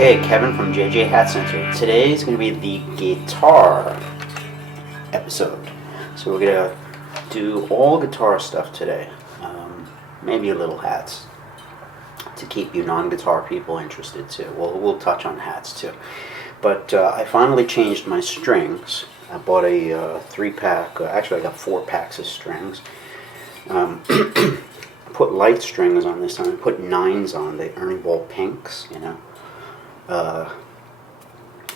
Okay, Kevin from JJ Hat Center. Today is going to be the guitar episode. So we're going to do all guitar stuff today. Maybe a little hats to keep you non-guitar people interested too. We'll touch on hats too. But I finally changed my strings. I bought a 3-pack, actually I got 4 packs of strings. Put light strings on this time. I put 9s on, the Ernie Ball Pinks, you know.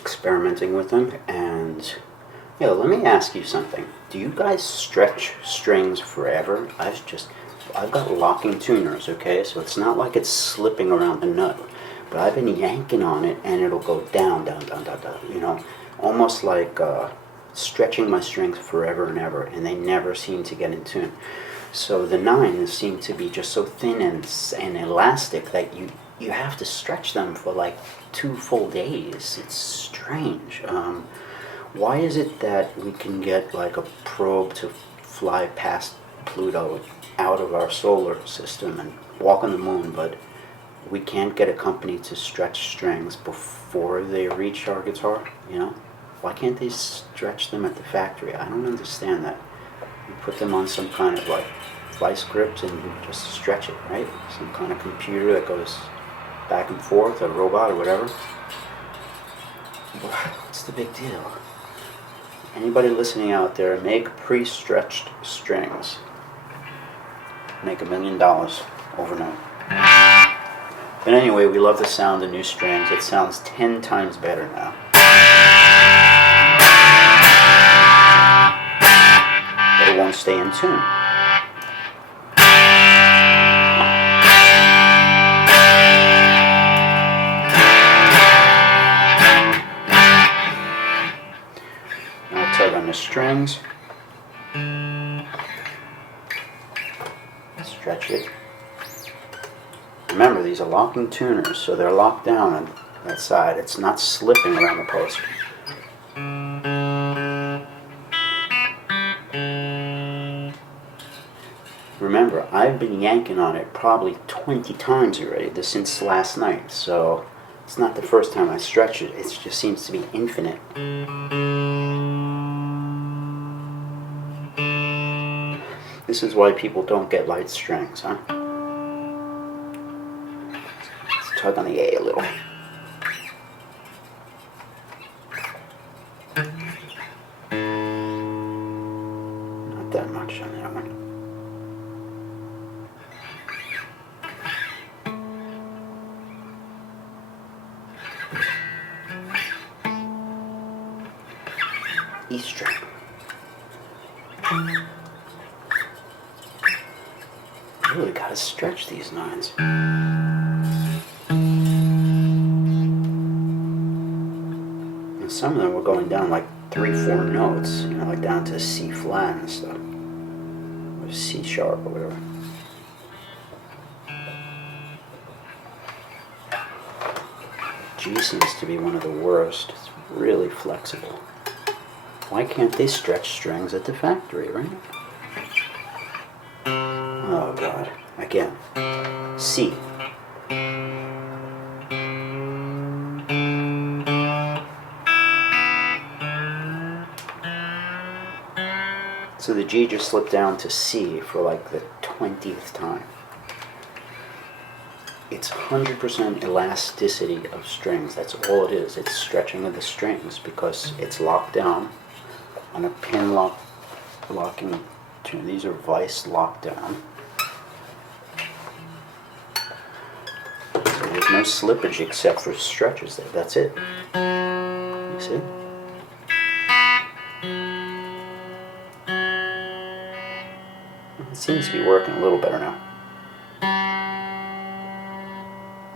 Experimenting with them. And yeah, let me ask you something. Do you guys stretch strings forever? I've got locking tuners, okay? So it's not like it's slipping around the nut. But I've been yanking on it and it'll go down, down, down, down, down, you know. Almost like stretching my strings forever and ever, and they never seem to get in tune. So the 9s seem to be just so thin and elastic that you have to stretch them for like 2 full days. It's strange. Why is it that we can get like a probe to fly past Pluto out of our solar system and walk on the moon, but we can't get a company to stretch strings before they reach our guitar, you know? Why can't they stretch them at the factory? I don't understand that. You put them on some kind of like vice grips and you just stretch it, right? Some kind of computer that goes back and forth, a robot or whatever. What's the big deal? Anybody listening out there, make pre-stretched strings. Make $1 million overnight. But anyway, we love the sound of new strings. It sounds 10 times better now. But it won't stay in tune. Tug on the strings, stretch it. Remember, these are locking tuners, so they're locked down on that side. It's not slipping around the post. Remember, I've been yanking on it probably 20 times already since last night, so it's not the first time I stretch it. It just seems to be infinite. This is why people don't get light strings, huh? Let's tug on the A a little. Not that much on that one. E string. Really gotta stretch these 9s. And some of them were going down like 3-4 notes, you know, like down to C flat and stuff, or C sharp or whatever. G seems to be one of the worst. It's really flexible. Why can't they stretch strings at the factory, right? Oh God, again, C. So the G just slipped down to C for like the 20th time. It's 100% elasticity of strings, that's all it is. It's stretching of the strings because it's locked down on a pin locking tune. These are vice locked down. So there's no slippage except for stretches there. That's it. You see? It seems to be working a little better now.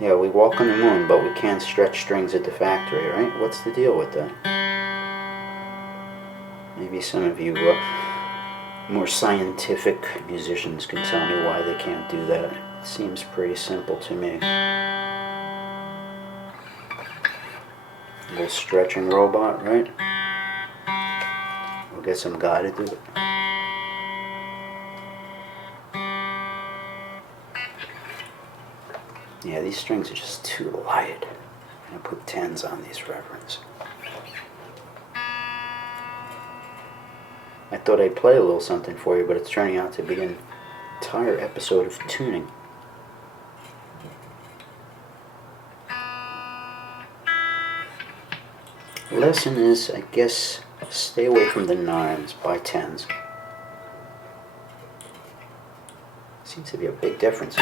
Yeah, we walk on the moon, but we can't stretch strings at the factory, right? What's the deal with that? Maybe some of you more scientific musicians can tell me why they can't do that. It seems pretty simple to me. A little stretching robot, right? We'll get some guy to do it. Yeah, these strings are just too light. I'm going to put 10s on these reverends. I thought I'd play a little something for you, but it's turning out to be an entire episode of tuning. The lesson is, I guess, stay away from the 9s, buy 10s. Seems to be a big difference.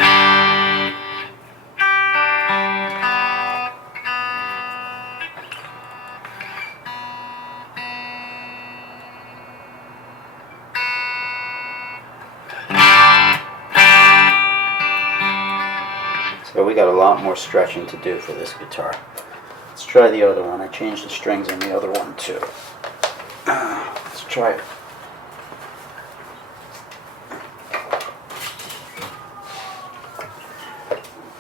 So we got a lot more stretching to do for this guitar. Let's try the other one. I changed the strings on the other one too. Let's try it.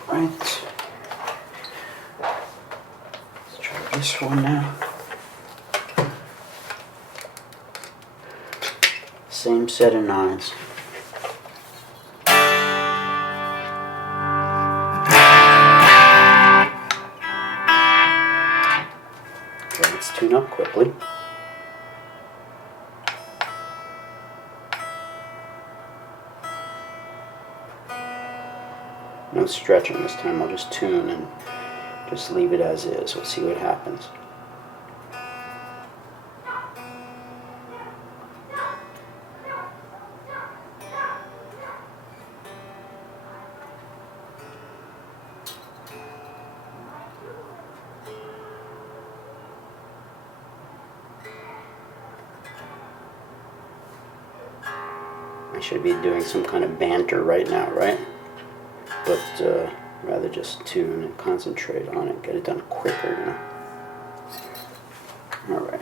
Right. Let's try this one now. Same set of 9s. Okay, let's tune up quickly. No stretching this time. I'll just tune and just leave it as is. We'll see what happens. I should be doing some kind of banter right now, right? But rather just tune and concentrate on it, get it done quicker, you know. All right.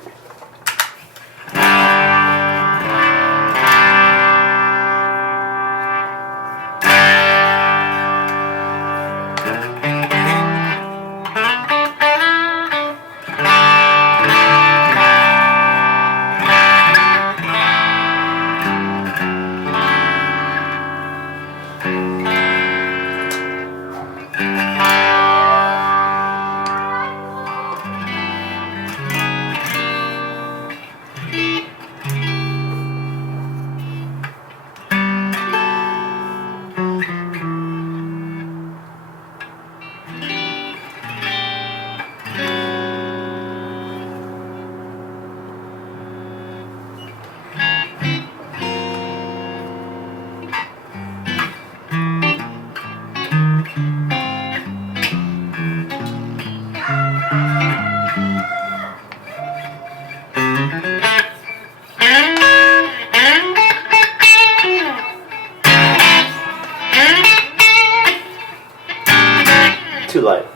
Too light.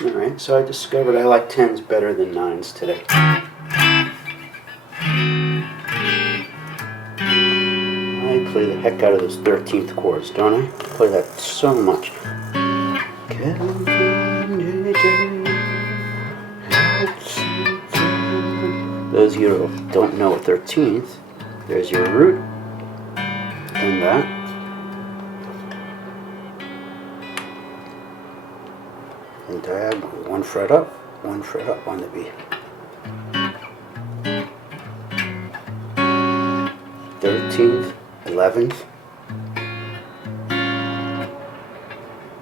Alright, so I discovered I like 10s better than 9s today. I play the heck out of those 13th chords, don't I? I play that so much. Those of you who don't know a 13th, there's your root, and that. And diagonal, one fret up on the B. 13th, 11th,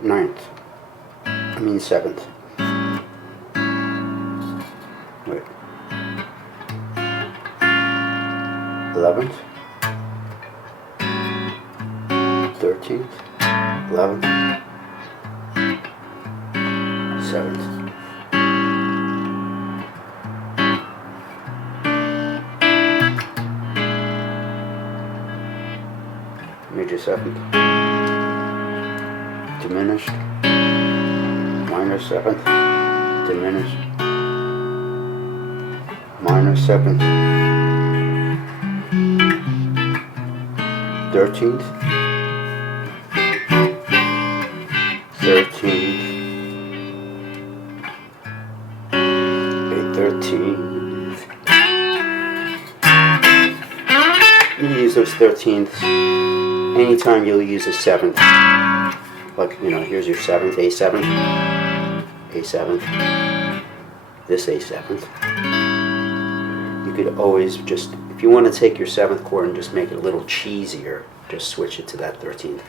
9th. I mean 7th. Wait. 11th, 13th, 11th, 7th. Major 7th. Diminished. Minor 7th. Diminished. minor 7th, 13th, 13th, A13th. You use those 13ths anytime you'll use a 7th. Like, you know, here's your 7th, A7th, A7th, this A7th. You could always just, if you want to take your 7th chord and just make it a little cheesier, just switch it to that 13th.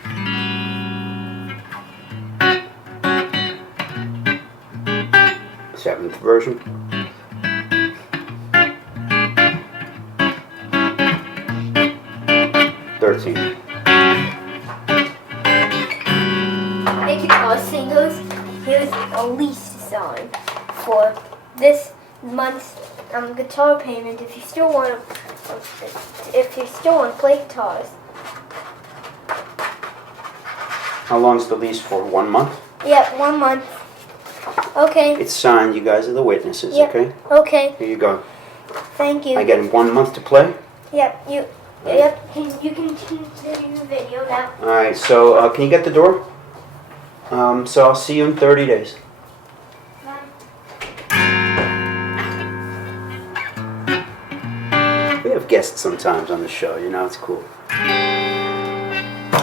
Seventh version. Hey guitar singers, here's a lease design for this month's guitar payment. If you still want to play guitars. How long's the lease for? 1 month? Yep, 1 month. Okay. It's signed. You guys are the witnesses. Yep. Okay. Okay. Here you go. Thank you. I get 1 month to play. Yep. Yep. You can continue the video now. All right. So can you get the door? So I'll see you in 30 days. We have guests sometimes on the show. You know, it's cool.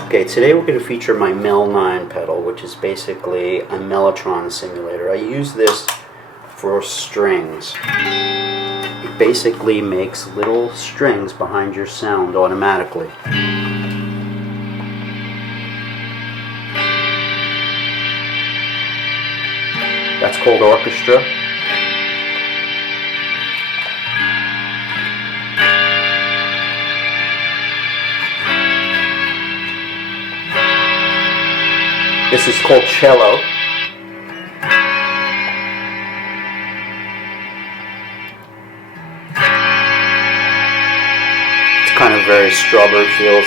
Okay, today we're going to feature my MEL9 pedal, which is basically a Mellotron simulator. I use this for strings. It basically makes little strings behind your sound automatically. That's called orchestra. This is called cello. It's kind of very strawberry feels.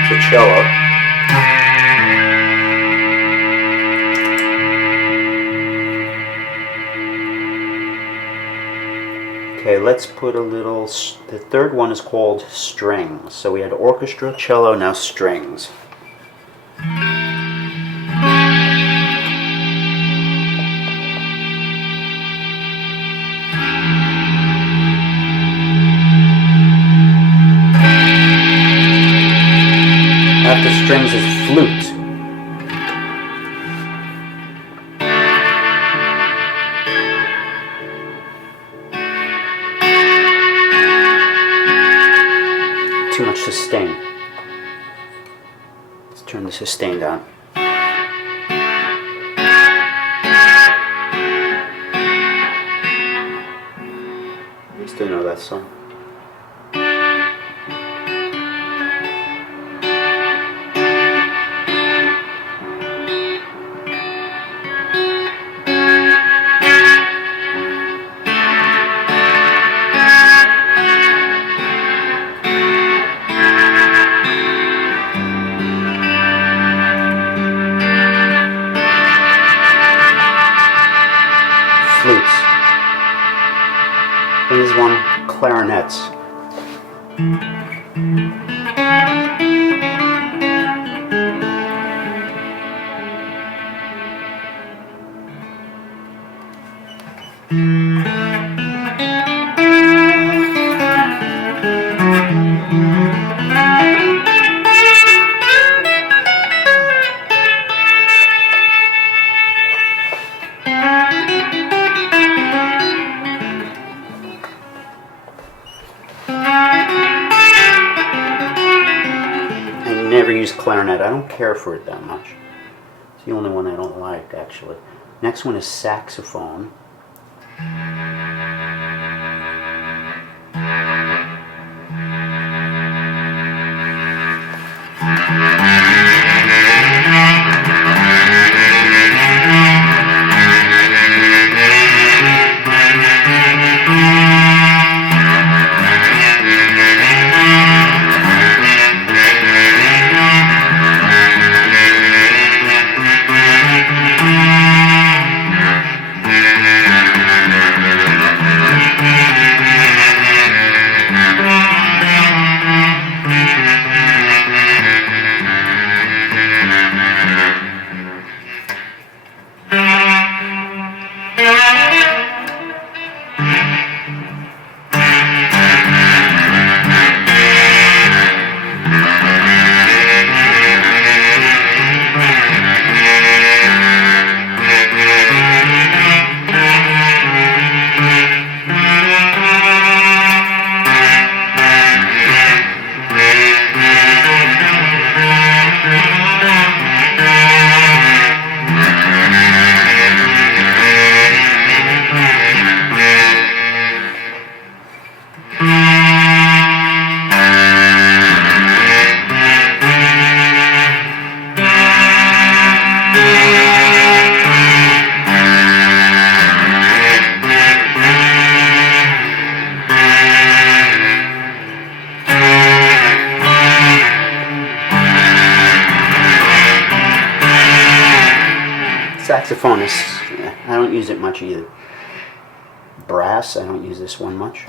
It's a cello. Okay, let's put a little, the third one is called strings. So we had orchestra, cello, now strings. After strings is flute. Too much sustain. Let's turn the sustain down. I used to know that song. Flutes. Here's one, clarinets. I never use clarinet. I don't care for it that much. It's the only one I don't like, actually. Next one is saxophone. much either. Brass, I don't use this one much.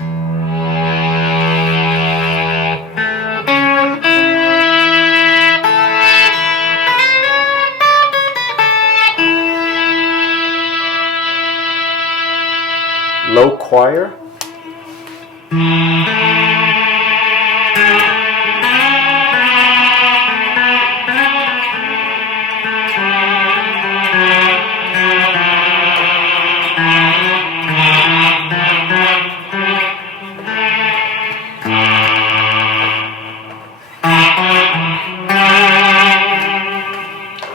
Low choir.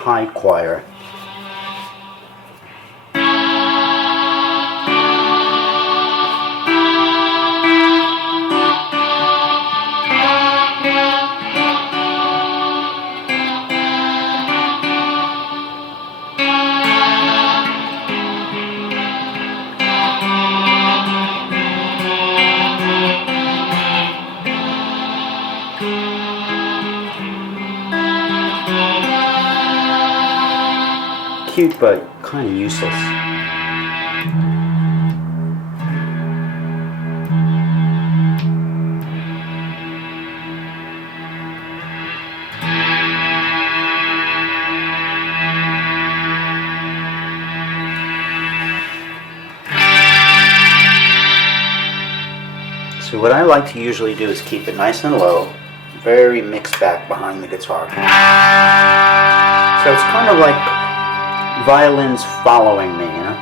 High choir. Cute, but kind of useless. So what I like to usually do is keep it nice and low, very mixed back behind the guitar. So it's kind of like violins following me, you know?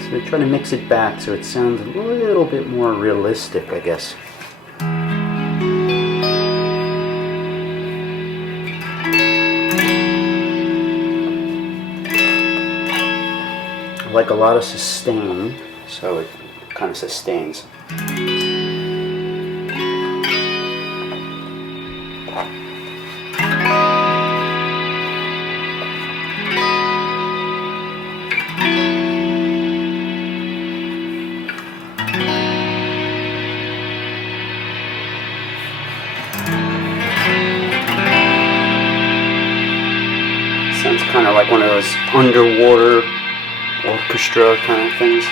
So I try to mix it back so it sounds a little bit more realistic, I guess. I like a lot of sustain, so it kind of sustains. Sounds kind of like one of those underwater orchestra kind of things.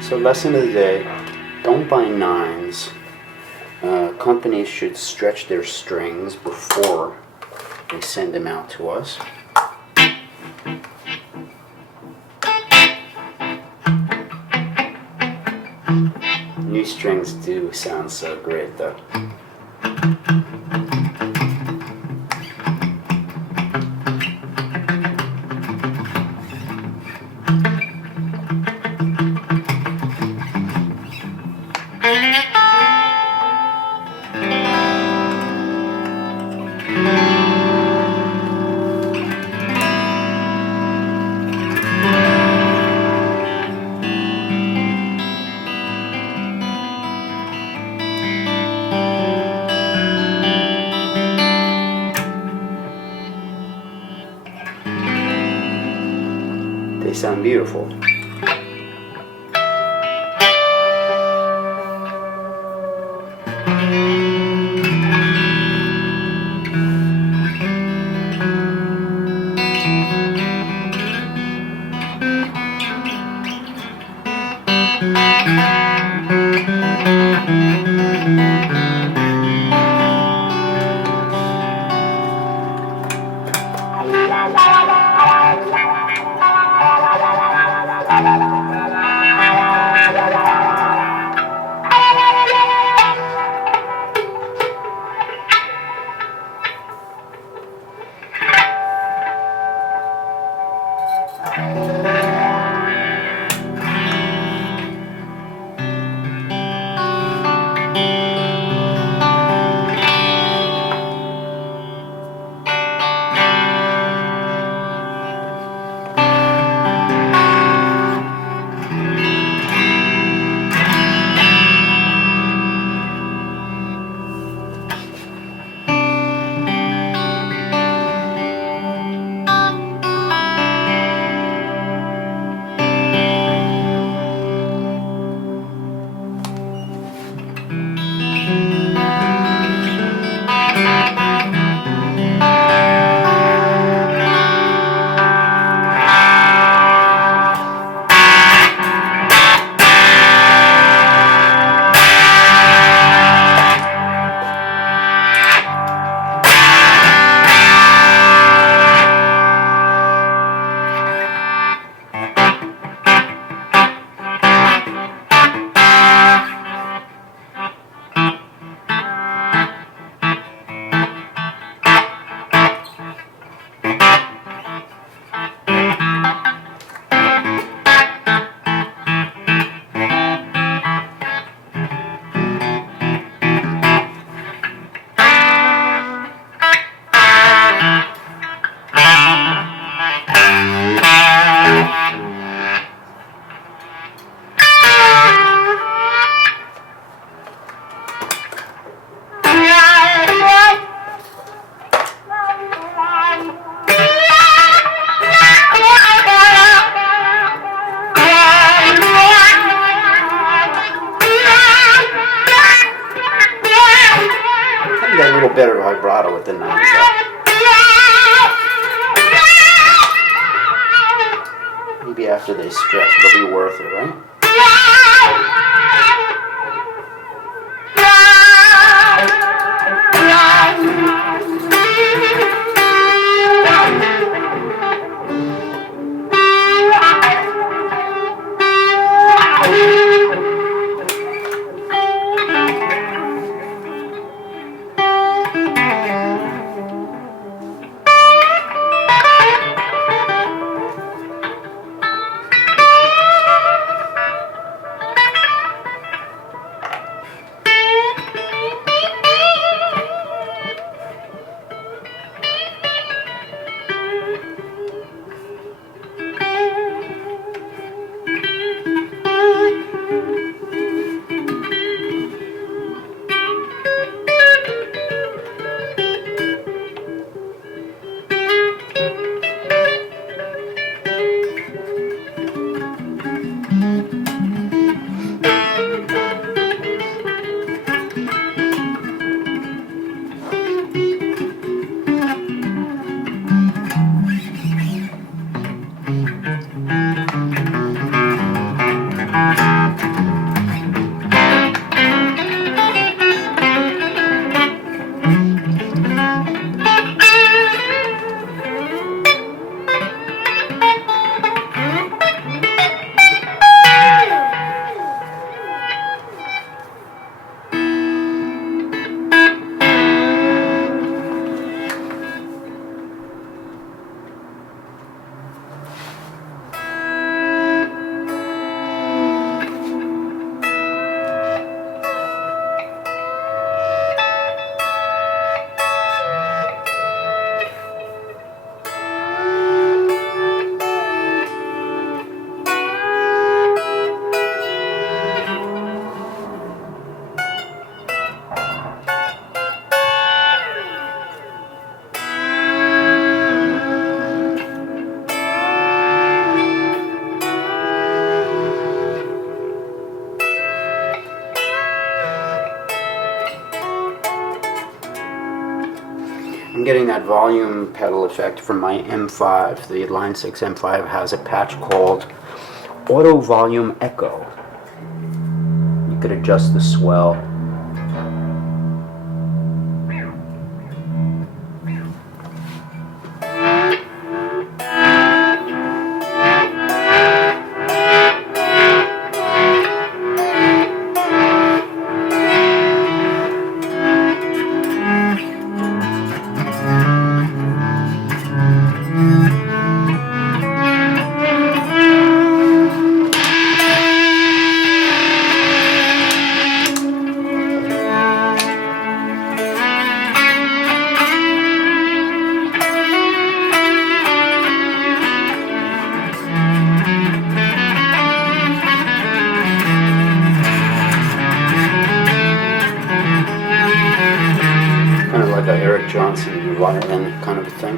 So lesson of the day, don't buy 9s. Companies should stretch their strings before they send them out to us. New strings do sound so great though. They sound beautiful. Better vibrato with the 9s up. Maybe after they stretch, it'll be worth it, right? I'm getting that volume pedal effect from my M5. The Line 6 M5 has a patch called Auto Volume Echo. You could adjust the swell. violin kind of a thing.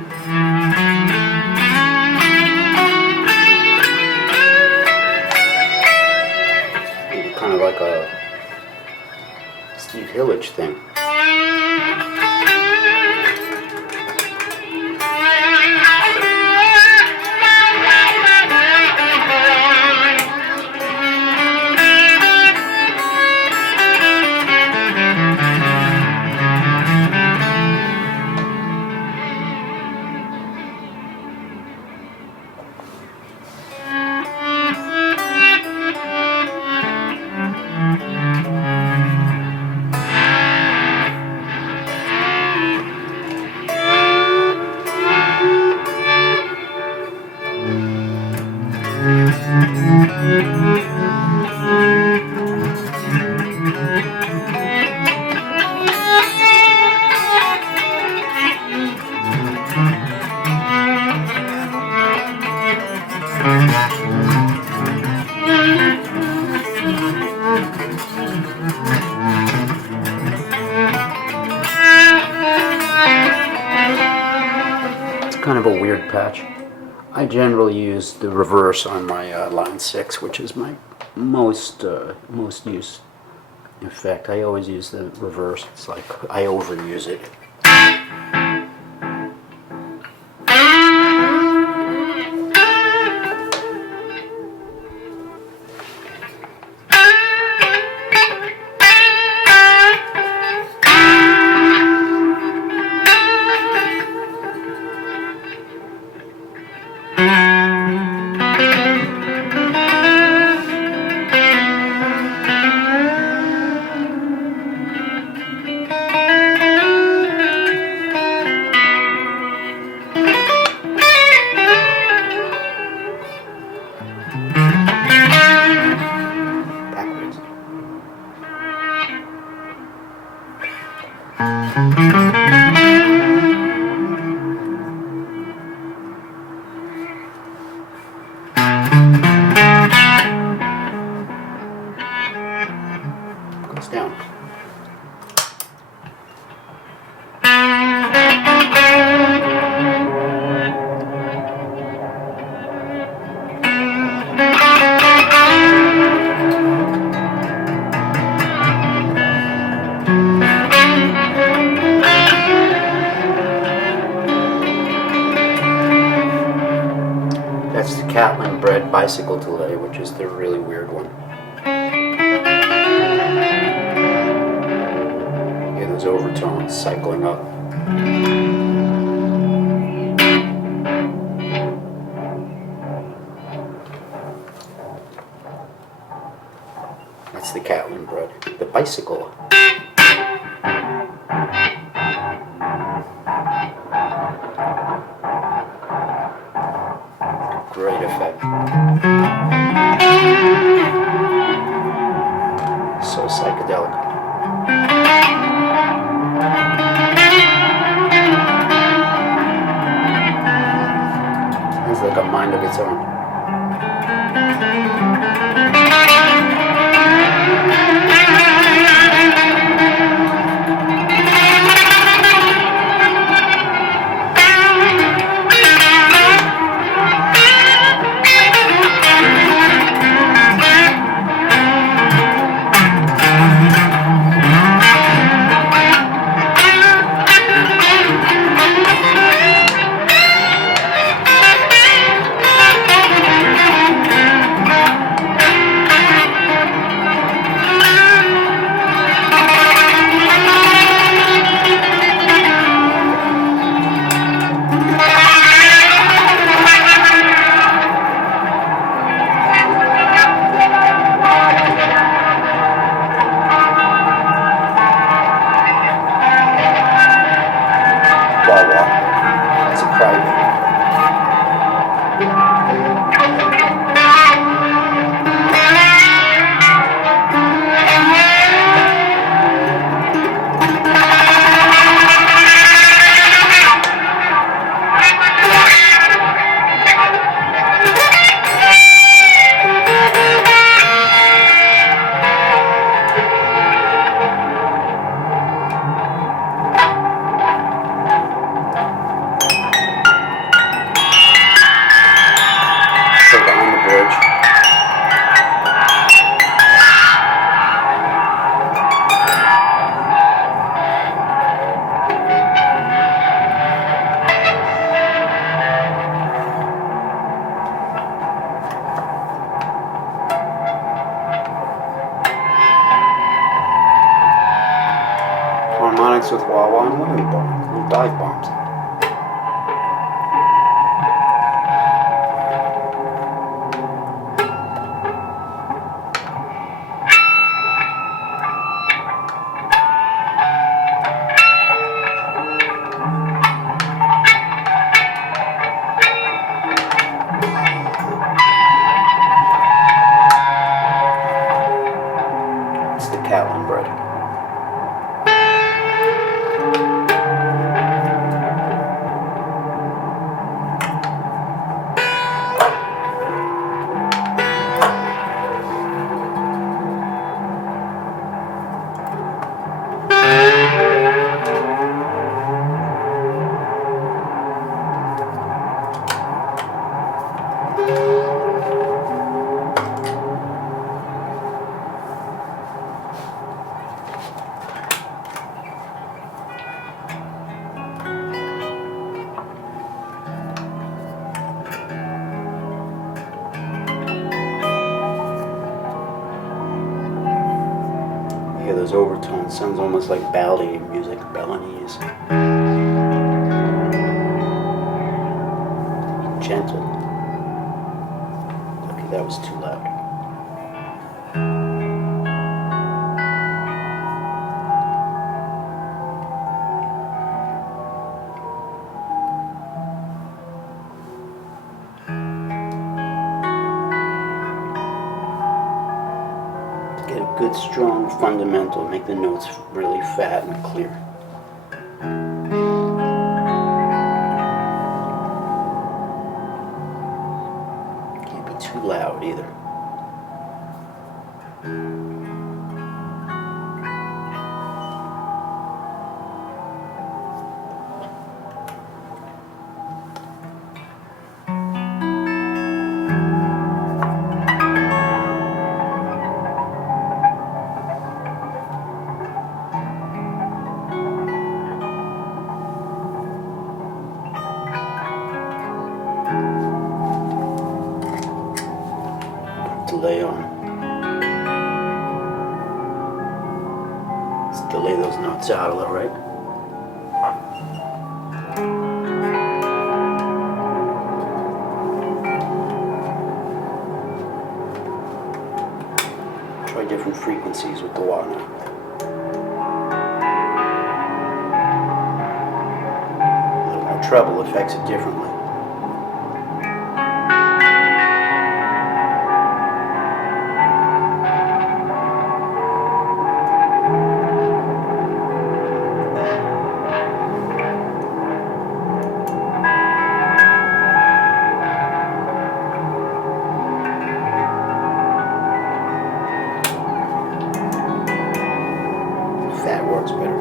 Maybe kind of like a Steve Hillage thing. Kind of a weird patch. I generally use the reverse on my line 6, which is my most used. In fact, I always use the reverse. It's like I overuse it. Goes down. That's the Catlin bred bicycle delay, which is the really weird one. Yeah, those overtones cycling up. That's the Catlin bred. The bicycle. Great effect. So psychedelic. It's like a mind of its own. dance with wah-wah and whammy bar, little dive bombs. It's the Callan bread. Yeah, those overtones sounds almost like ballet music, Balinese. Gentle. Okay, that was too loud. Get a good, strong fundamental. Make the notes really fat and clear. Can't be too loud either. Delay on. Let's delay those notes out a little, right? Try different frequencies with the wah now. A little more treble affects it differently. Fat works better.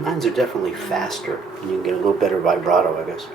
Mines are definitely faster, and you can get a little better vibrato, I guess.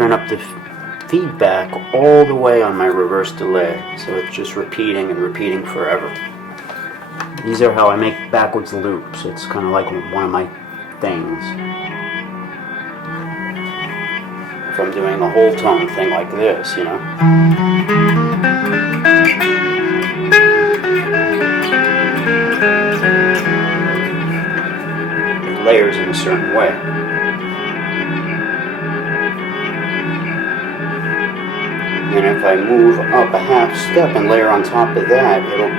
turn up the feedback all the way on my reverse delay, so it's just repeating and repeating forever. These are how I make backwards loops. It's kind of like one of my things. If I'm doing a whole tone thing like this, you know. It layers in a certain way. And if I move up a half step and layer on top of that, it'll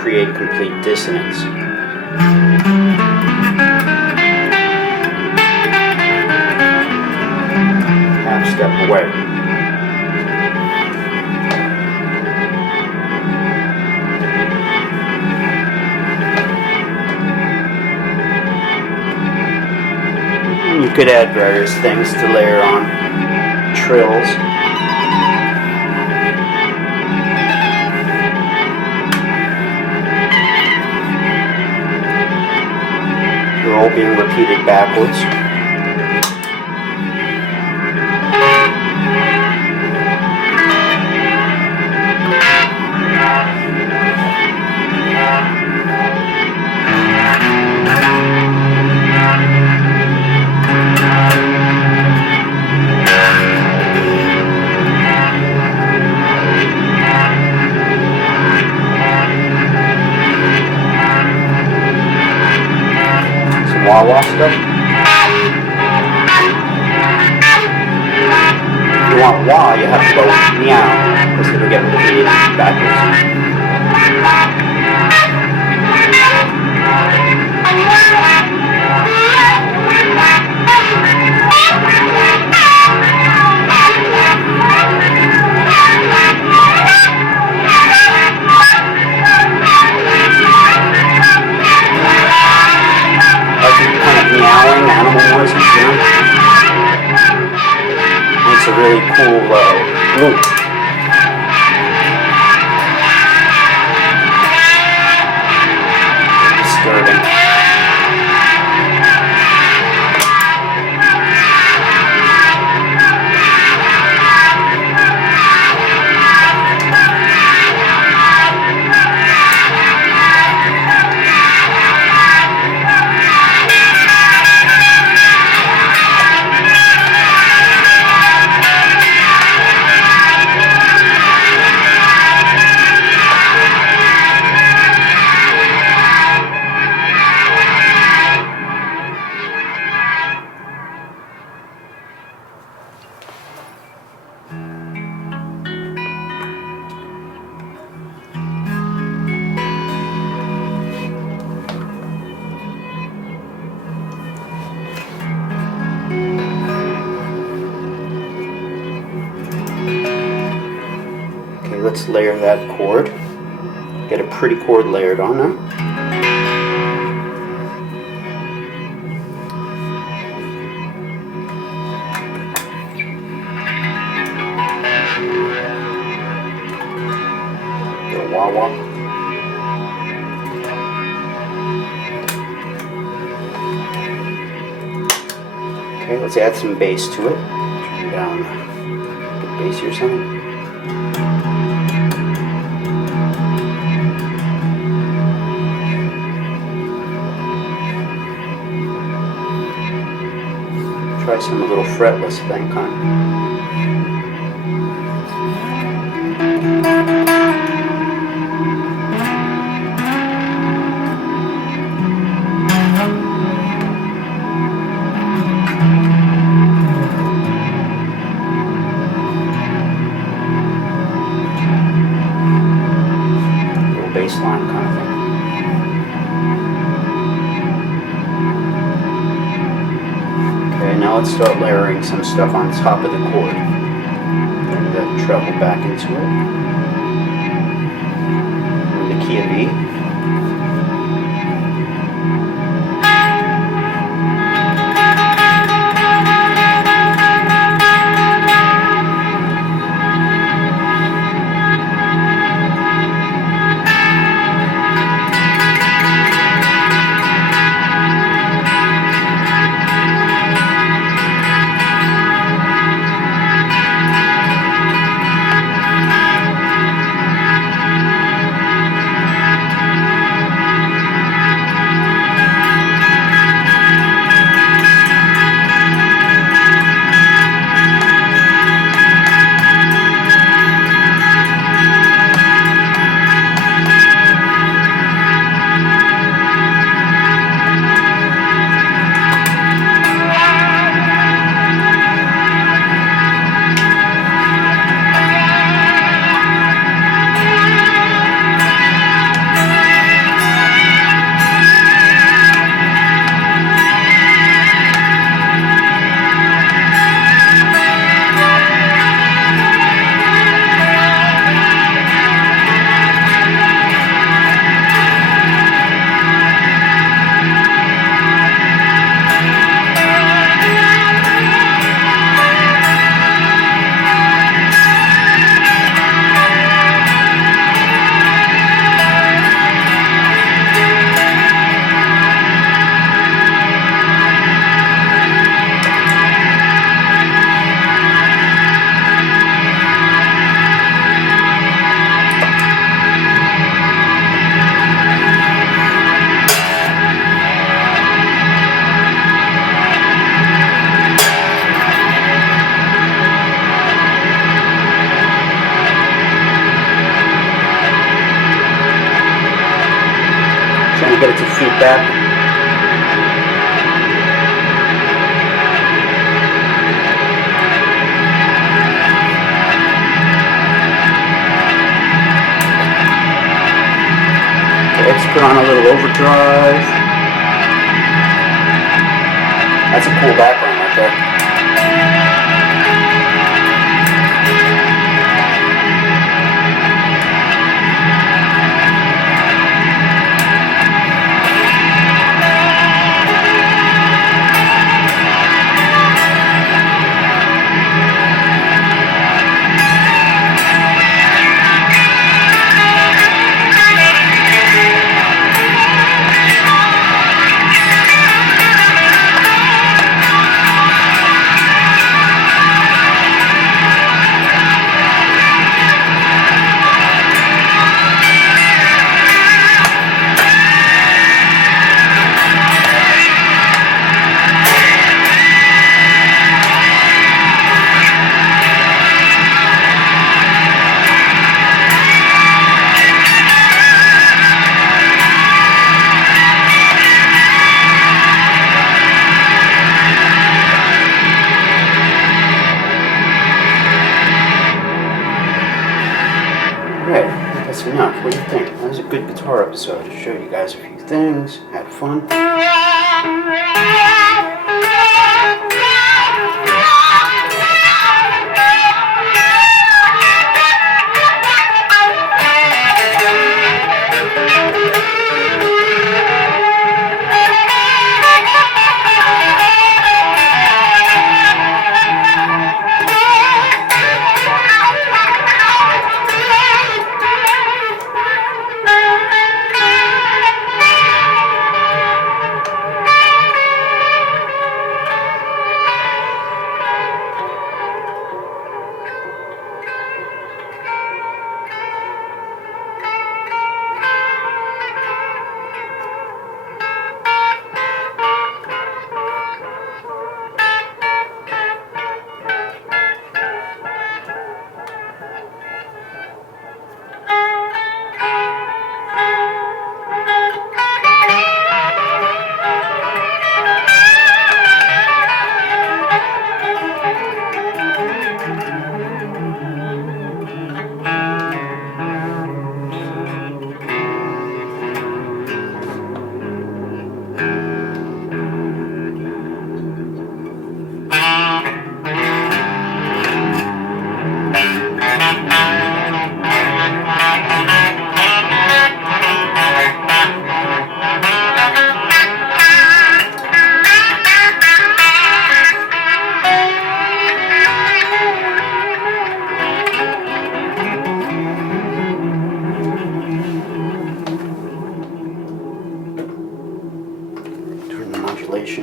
create complete dissonance. Half step away. You could add various things to layer on. Trills. They're all being repeated backwards. Wah-wah stuff. If you want wah, you have to go meow, because it'll get repeated backwards. Meowing animal noises, you know? Makes a really cool loop. Disturbing. Let's layer that chord. Get a pretty chord layered on there. The wah-wah. Okay, let's add some bass to it. Turn down the bass or something. Try some little fretless thing, kind of. Little bass line kind of thing. Now let's start layering some stuff on top of the chord. Bring the treble back into it. In the key of E. it on a little overdrive. That's a cool background right there. That's enough. What do you think? That was a good guitar episode. I showed you guys a few things, had fun.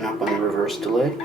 Up on the reverse delay.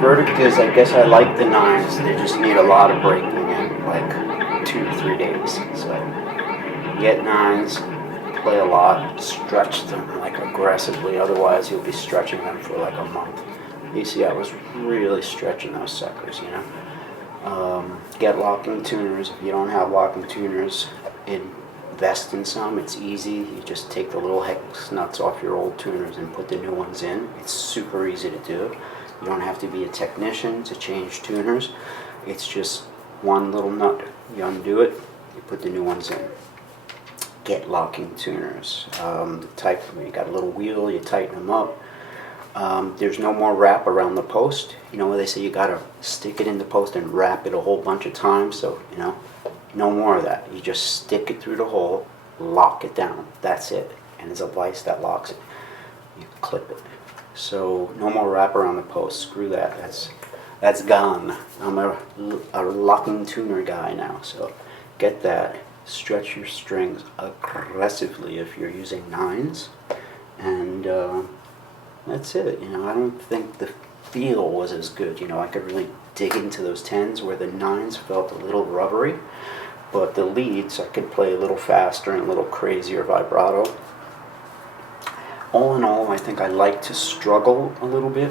Verdict is, I guess I like the 9s. They just need a lot of breaking in, like 2 to 3 days. So get 9s, play a lot, stretch them like aggressively. Otherwise, you'll be stretching them for like a month. You see, I was really stretching those suckers, you know. Get locking tuners. If you don't have locking tuners, invest in some. It's easy. You just take the little hex nuts off your old tuners and put the new ones in. It's super easy to do. You don't have to be a technician to change tuners. It's just one little nut. You undo it, you put the new ones in. Get locking tuners. You got a little wheel, you tighten them up. There's no more wrap around the post. You know where they say you gotta stick it in the post and wrap it a whole bunch of times, so you know, no more of that. You just stick it through the hole, lock it down. That's it. And there's a vise that locks it. You clip it. So no more wrap around the post. Screw that. That's gone. I'm a locking tuner guy now. So get that. Stretch your strings aggressively if you're using 9s, and that's it. I don't think the feel was as good. I could really dig into those 10s where the 9s felt a little rubbery, but the leads I could play a little faster and a little crazier vibrato. All in all, I think I like to struggle a little bit.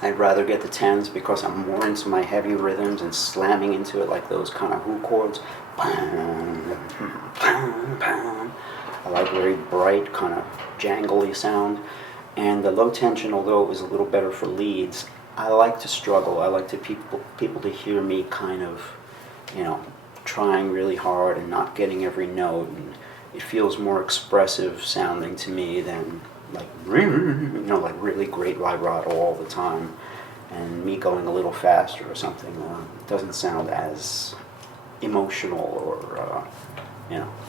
I'd rather get the 10s because I'm more into my heavy rhythms and slamming into it like those kind of who chords. I like very bright, kind of jangly sound. And the low tension, although it was a little better for leads, I like to struggle. I like to people to hear me kind of, trying really hard and not getting every note. And it feels more expressive sounding to me than like really great vibrato all the time. And me going a little faster or something doesn't sound as emotional or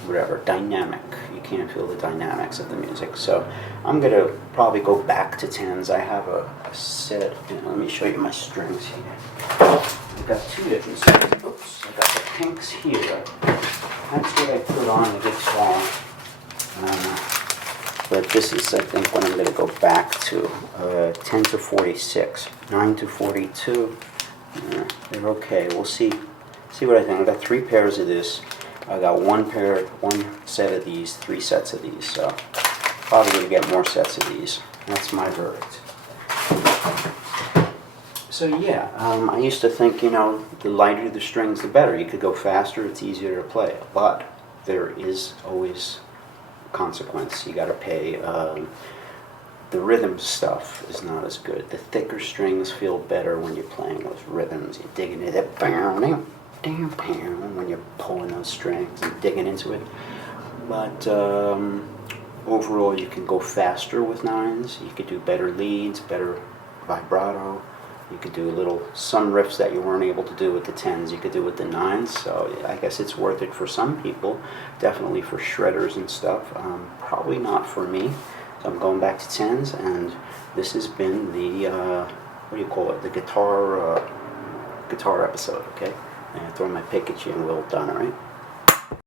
whatever, dynamic. You can't feel the dynamics of the music. So I'm gonna probably go back to 10s. I have a set. Let me show you my strings here. I've got 2 different sets. Oops, I got the pinks here. That's what I put on the guitar. But this is, I think, what I'm going to go back to. 10 to 46, 9 to 42. They're okay. We'll see what I think. I got 3 pairs of this. I got one set of these, 3 sets of these. So probably going to get more sets of these. That's my verdict. So yeah, I used to think, the lighter the strings, the better. You could go faster, it's easier to play. But there is always consequence. You got to pay. The rhythm stuff is not as good. The thicker strings feel better when you're playing those rhythms. You're digging into that when you're pulling those strings and digging into it. But overall, you can go faster with 9s. You could do better leads, better vibrato. You could do some riffs that you weren't able to do with the 10s, you could do with the 9s, so I guess it's worth it for some people, definitely for shredders and stuff, probably not for me. So I'm going back to 10s, and this has been the, the guitar episode, okay? And I throw my pick at you and we're all done, alright?